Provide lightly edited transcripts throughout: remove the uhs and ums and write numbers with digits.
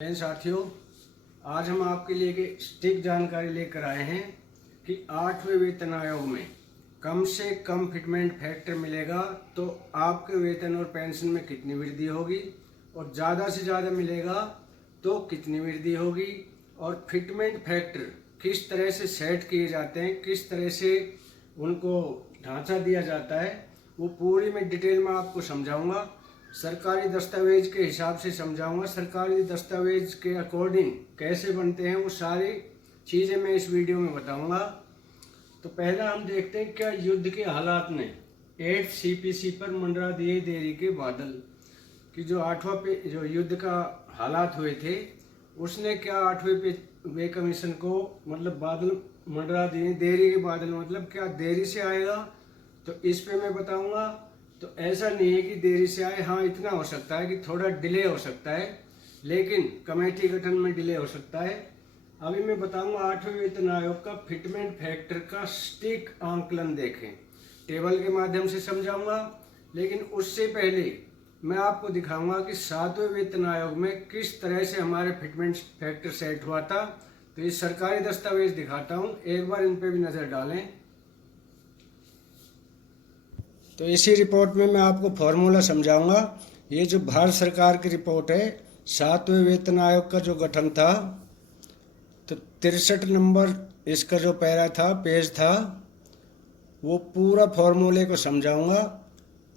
साथियों, आज हम आपके लिए एक सटीक जानकारी लेकर आए हैं कि 8वें वेतन आयोग में कम से कम फिटमेंट फैक्टर मिलेगा तो आपके वेतन और पेंशन में कितनी वृद्धि होगी, और ज़्यादा से ज़्यादा मिलेगा तो कितनी वृद्धि होगी, और फिटमेंट फैक्टर किस तरह से सेट किए जाते हैं, किस तरह से उनको ढांचा दिया जाता है, वो पूरी मैं डिटेल में आपको समझाऊंगा। सरकारी दस्तावेज के हिसाब से समझाऊंगा। सरकारी दस्तावेज के अकॉर्डिंग कैसे बनते हैं वो सारी चीज़ें मैं इस वीडियो में बताऊंगा। तो पहला हम देखते हैं क्या युद्ध के हालात ने 8 CPC पर मंडरा दिए देरी के बादल कि जो 8वां पे जो युद्ध का हालात हुए थे उसने क्या 8वें पे कमीशन को मतलब बादल मंडरा दिए। देरी के बादल मतलब क्या देरी से आएगा, तो इस पे मैं बताऊंगा। तो ऐसा नहीं है कि देरी से आए, हाँ इतना हो सकता है कि थोड़ा डिले हो सकता है, लेकिन कमेटी गठन में डिले हो सकता है। अभी मैं बताऊंगा 8वें वेतन आयोग का फिटमेंट फैक्टर का सटीक आंकलन देखें, टेबल के माध्यम से समझाऊंगा। लेकिन उससे पहले मैं आपको दिखाऊंगा कि 7वें वेतन आयोग में किस तरह से हमारे फिटमेंट फैक्टर सेट हुआ था। तो ये सरकारी दस्तावेज दिखाता हूँ, एक बार इन पे भी नज़र डालें। तो इसी रिपोर्ट में मैं आपको फॉर्मूला समझाऊंगा। ये जो भारत सरकार की रिपोर्ट है, 7वें वेतन आयोग का जो गठन था, तो 63 नंबर इसका जो पैरा था, पेज था, वो पूरा फॉर्मूले को समझाऊंगा।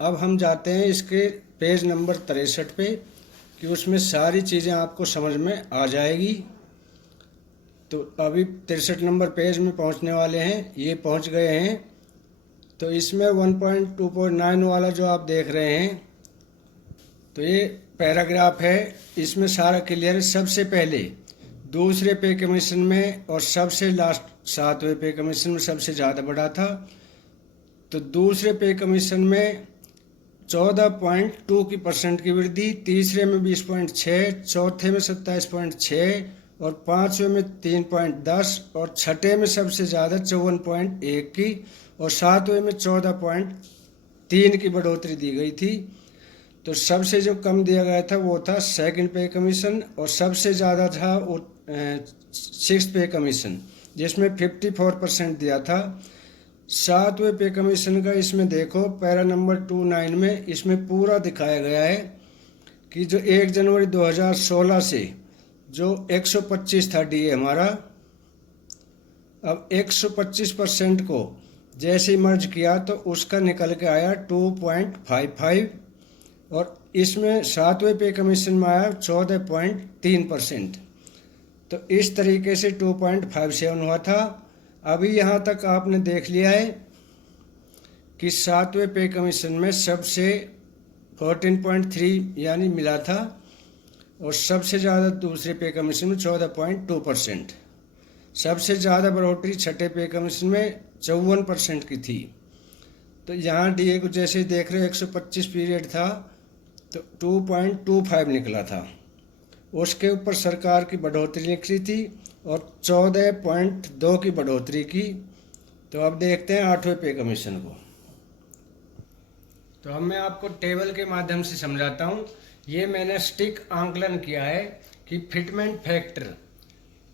अब हम जाते हैं इसके पेज नंबर 63 पे कि उसमें सारी चीज़ें आपको समझ में आ जाएगी। तो अभी 63 नंबर पेज में पहुंचने वाले हैं, ये पहुंच गए हैं। तो इसमें 1.2.9 वाला जो आप देख रहे हैं, तो ये पैराग्राफ है, इसमें सारा क्लियर है। सबसे पहले दूसरे पे कमीशन में और सबसे लास्ट 7वें पे कमीशन में सबसे ज़्यादा बढ़ा था। तो दूसरे पे कमीशन में 14.2% की वृद्धि, तीसरे में 20.6, चौथे में 27.6, और पाँचवें में 3.10, और छठे में सबसे ज़्यादा 54.1 की, और सातवें में 14.3 की बढ़ोतरी दी गई थी। तो सबसे जो कम दिया गया था वो था सेकंड पे कमीशन, और सबसे ज़्यादा था वो 6th पे कमीशन जिसमें 54% दिया था। 7वें पे कमीशन का इसमें देखो पैरा नंबर 29 में इसमें पूरा दिखाया गया है कि जो 1 जनवरी 2016 से जो 125 था डीए हमारा, अब 125% को जैसे मर्ज किया तो उसका निकल के आया 2.55, और इसमें 7वें पे कमीशन में आया 14.3%। तो इस तरीके से 2.57 हुआ था। अभी यहाँ तक आपने देख लिया है कि 7वें पे कमीशन में सबसे 14.3 यानी मिला था, और सबसे ज़्यादा दूसरे पे कमीशन में 14.2%। सबसे ज़्यादा बढ़ोतरी छठे पे कमीशन में 54% की थी। तो यहाँ डीए को जैसे देख रहे हो 125 पीरियड था तो 2.25 निकला था। उसके ऊपर सरकार की बढ़ोतरी निकली थी और 14.2 की बढ़ोतरी की। तो अब देखते हैं 8वें पे कमीशन को। तो अब मैं आपको टेबल के माध्यम से समझाता हूँ। ये मैंने सटीक आंकलन किया है कि फिटमेंट फैक्टर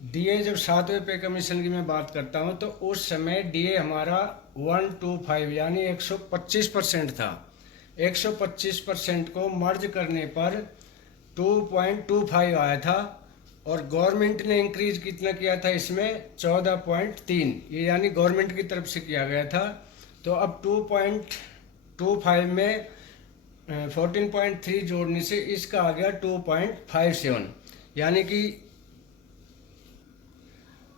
डीए जब 7वें पे कमीशन की मैं बात करता हूँ तो उस समय डीए हमारा 125 यानी 125% था। 125% को मर्ज करने पर 2.25 आया था, और गवर्नमेंट ने इंक्रीज कितना किया था इसमें 14.3, ये यानी गवर्नमेंट की तरफ से किया गया था। तो अब 2.25 में 14.3 जोड़ने से इसका आ गया 2.57, यानी कि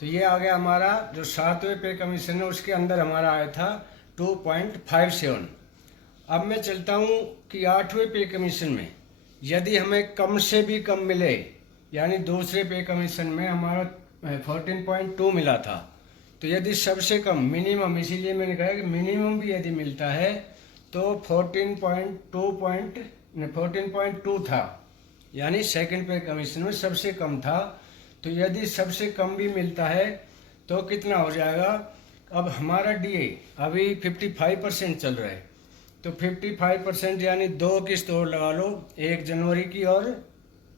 तो ये आ गया हमारा जो 7वें पे कमीशन है उसके अंदर हमारा आया था 2.57। अब मैं चलता हूँ कि 8वें पे कमीशन में यदि हमें कम से भी कम मिले, यानी दूसरे पे कमीशन में हमारा 14.2 मिला था, तो यदि सबसे कम मिनिमम, इसीलिए मैंने कहा कि मिनिमम भी यदि मिलता है तो 14.2 था, यानी सेकंड पे कमीशन में सबसे कम था। तो यदि सबसे कम भी मिलता है तो कितना हो जाएगा। अब हमारा डीए अभी 55% चल रहा है, तो 55% यानी 2 किस्त और लगा लो, 1 जनवरी की और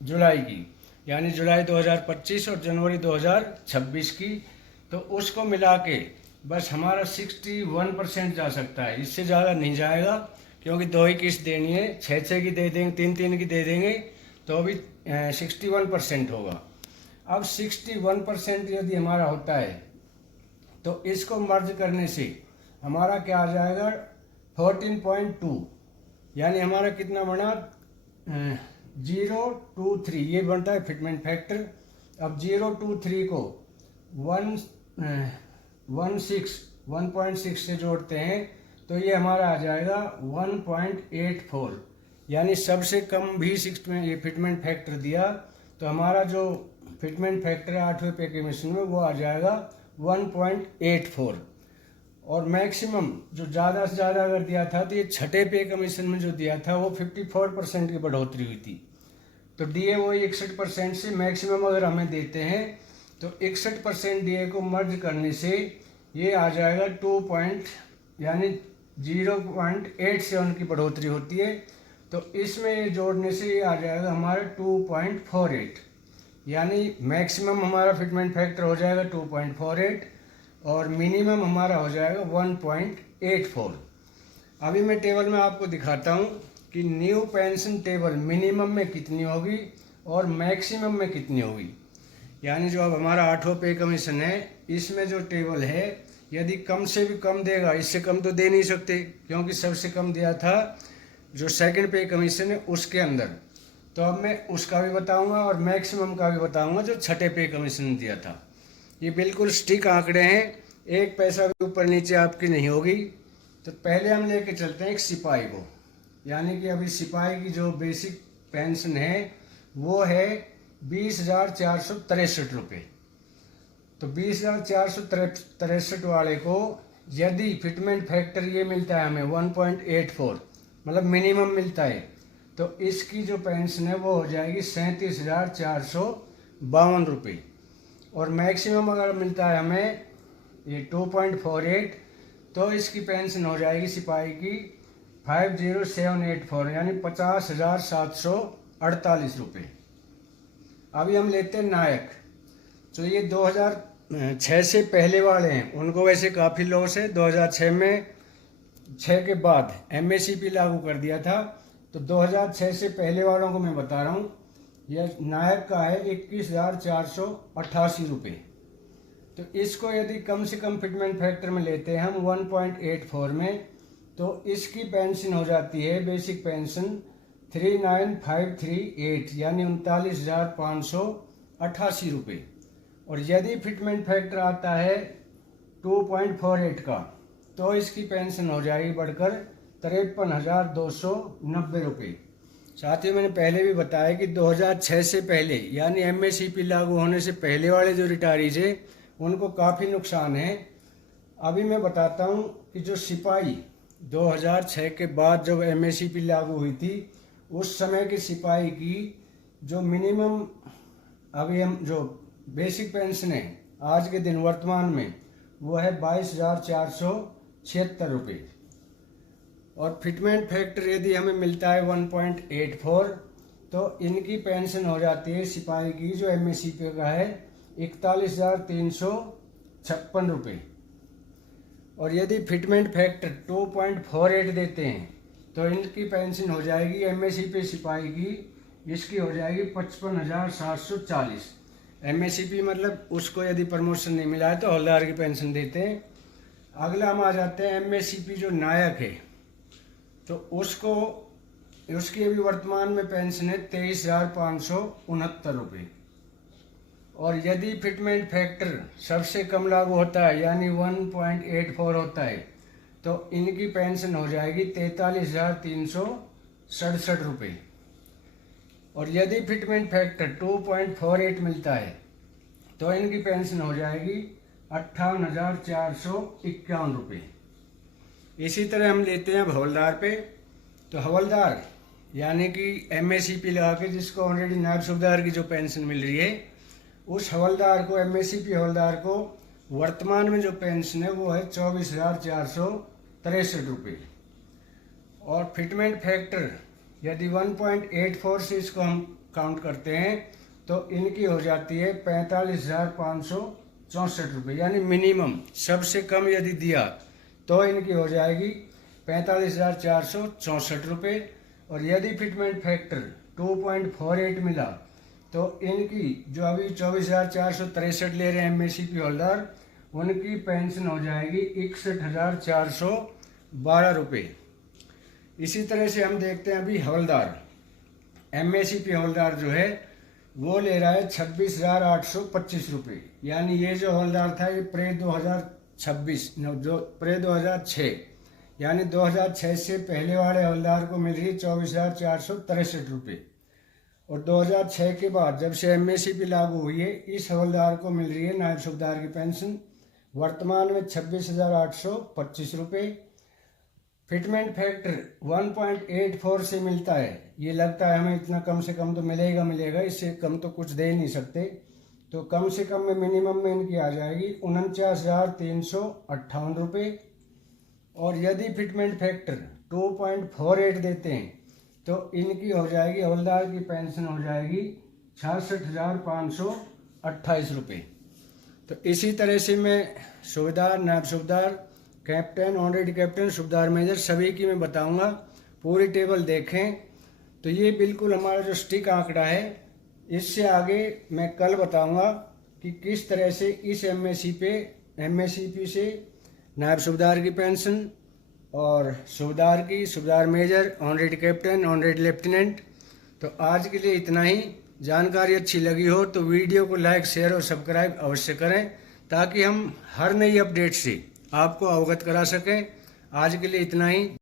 जुलाई की, यानी जुलाई 2025 और जनवरी 2026 की, तो उसको मिला के बस हमारा 61% जा सकता है, इससे ज़्यादा नहीं जाएगा, क्योंकि 2 ही किस्त देनी है, 6 की दे देंगे, 3 की दे देंगे तो अभी 61% होगा। अब 61% यदि हमारा होता है तो इसको मर्ज करने से हमारा क्या आ जाएगा 14.2, यानी हमारा कितना बना 023, ये बनता है फिटमेंट फैक्टर। अब 023 को 1.6 से जोड़ते हैं तो ये हमारा आ जाएगा 1.84, यानी सबसे कम भी ये फिटमेंट फैक्टर दिया तो हमारा जो फिटमेंट फैक्टर है 8वें पे कमीशन में वो आ जाएगा 1.84। और मैक्सिमम जो ज़्यादा से ज़्यादा अगर दिया था तो ये 6ठे पे कमीशन में जो दिया था वो 54% की बढ़ोतरी हुई थी। तो डीए वही 61% से मैक्सिमम अगर हमें देते हैं तो 61% डीए को मर्ज करने से ये आ जाएगा 0.87 की बढ़ोतरी होती है। तो इसमें ये जोड़ने से ये आ जाएगा हमारा 2.48, यानी मैक्सिमम हमारा फिटमेंट फैक्टर हो जाएगा 2.48 और मिनिमम हमारा हो जाएगा 1.84। अभी मैं टेबल में आपको दिखाता हूँ कि न्यू पेंशन टेबल मिनिमम में कितनी होगी और मैक्सिमम में कितनी होगी। यानी जो अब हमारा 8वां पे कमीशन है इसमें जो टेबल है यदि कम से भी कम देगा, इससे कम तो दे नहीं सकते क्योंकि सबसे कम दिया था जो सेकंड पे कमीशन है उसके अंदर। तो अब मैं उसका भी बताऊंगा और मैक्सिमम का भी बताऊंगा जो 6ठे पे कमीशन दिया था। ये बिल्कुल स्टिक आंकड़े हैं, एक पैसा भी ऊपर नीचे आपकी नहीं होगी। तो पहले हम लेके चलते हैं एक सिपाही को, यानी कि अभी सिपाही की जो बेसिक पेंशन है वो है 20,463 रुपये। तो 20,463 वाले को यदि फिटमेंट फैक्टर ये मिलता है हमें 1.84, मतलब मिनिमम मिलता है, तो इसकी जो पेंशन है वो हो जाएगी 37,452 रुपये। और मैक्सिमम अगर मिलता है हमें ये 2.48 तो इसकी पेंशन हो जाएगी सिपाही की 50,784, यानी 50,748 रुपये। अभी हम लेते हैं नायक। तो ये 2006 से पहले वाले हैं, उनको वैसे काफ़ी लॉस है। 2006 में 6 के बाद एमएसपी लागू कर दिया था, तो 2006 से पहले वालों को मैं बता रहा हूँ। यह नायक का है 21,488 रुपये। तो इसको यदि कम से कम फिटमेंट फैक्टर में लेते हैं हम 1.84 में, तो इसकी पेंशन हो जाती है बेसिक पेंशन 39,538, यानी 39,588 रुपये। और यदि फिटमेंट फैक्टर आता है 2.48 का तो इसकी पेंशन हो जाएगी बढ़कर 53,290 रुपये। साथियों मैंने पहले भी बताया कि 2006 से पहले यानी एमएसपी लागू होने से पहले वाले जो रिटायरीज है उनको काफ़ी नुकसान है। अभी मैं बताता हूँ कि जो सिपाही 2006 के बाद जब एमएसपी लागू हुई थी उस समय के सिपाही की जो मिनिमम अभी हम जो बेसिक पेंशन है आज के दिन वर्तमान में वो है 22,476 रुपये। और फिटमेंट फैक्टर यदि हमें मिलता है 1.84 तो इनकी पेंशन हो जाती है सिपाही की जो एमएसपी का है 41,356 रुपये। और यदि फिटमेंट फैक्टर 2.48 देते हैं तो इनकी पेंशन हो जाएगी एमएसपी सिपाही की, इसकी हो जाएगी 55,740। एमएसपी मतलब उसको यदि प्रमोशन नहीं मिला है तो हवलदार की पेंशन देते हैं। अगला हम आ जाते हैं एमएसपी जो नायक है, तो उसकी अभी वर्तमान में पेंशन है 23,569 रुपये। और यदि फिटमेंट फैक्टर सबसे कम लागू होता है यानी 1.84 होता है तो इनकी पेंशन हो जाएगी 43,367 रुपये। और यदि फिटमेंट फैक्टर 2.48 मिलता है तो इनकी पेंशन हो जाएगी 58,451 रुपये। इसी तरह हम लेते हैं हवलदार पे। तो हवलदार यानी कि एमएसपी लगा के जिसको ऑलरेडी नायब सूबेदार की जो पेंशन मिल रही है उस हवलदार को एमएसपी हवलदार को वर्तमान में जो पेंशन है वो है 24,463 रुपये। और फिटमेंट फैक्टर यदि 1.84 से इसको हम काउंट करते हैं तो इनकी हो जाती है 45,564 रुपये, यानी मिनिमम सबसे कम यदि दिया तो इनकी हो जाएगी 45,464 रुपये। और यदि फिटमेंट फैक्टर 2.48 मिला तो इनकी जो अभी 24,463 ले रहे हैं MSCP होल्डर, उनकी पेंशन हो जाएगी 61,412 रुपये। इसी तरह से हम देखते हैं अभी हवलदार MSCP होल्डर जो है वो ले रहा है 26,825 रुपये, यानी ये जो हवलदार था ये प्रे 2006, यानी 2006 से पहले वाले हवलदार को मिल रही है 24,463 रुपये। और 2006 के बाद जब से MSCP लागू हुई है, इस हवलदार को मिल रही है नायब सूबेदार की पेंशन वर्तमान में 26,825 रुपये। फिटमेंट फैक्टर 1.84 से मिलता है, ये लगता है हमें इतना कम से कम तो मिलेगा, इससे कम तो कुछ दे ही नहीं सकते, तो कम से कम में मिनिमम में इनकी आ जाएगी 49,358 रुपये। और यदि फिटमेंट फैक्टर 2.48 देते हैं तो इनकी हो जाएगी, हवलदार की पेंशन हो जाएगी 66,528 रुपये। तो इसी तरह से मैं सूबेदार, नायब सूबेदार, कैप्टन, ऑनरेडी कैप्टन, सूबेदार मेजर सभी की मैं बताऊंगा। पूरी टेबल देखें। तो ये बिल्कुल हमारा जो स्टिक आंकड़ा है, इससे आगे मैं कल बताऊंगा कि किस तरह से इस MSCP से नायब सूबेदार की पेंशन और subedar major, honorary captain, honorary lieutenant. तो आज के लिए इतना ही। जानकारी अच्छी लगी हो तो वीडियो को लाइक, शेयर और सब्सक्राइब अवश्य करें, ताकि हम हर नई अपडेट से आपको अवगत करा सकें। आज के लिए इतना ही।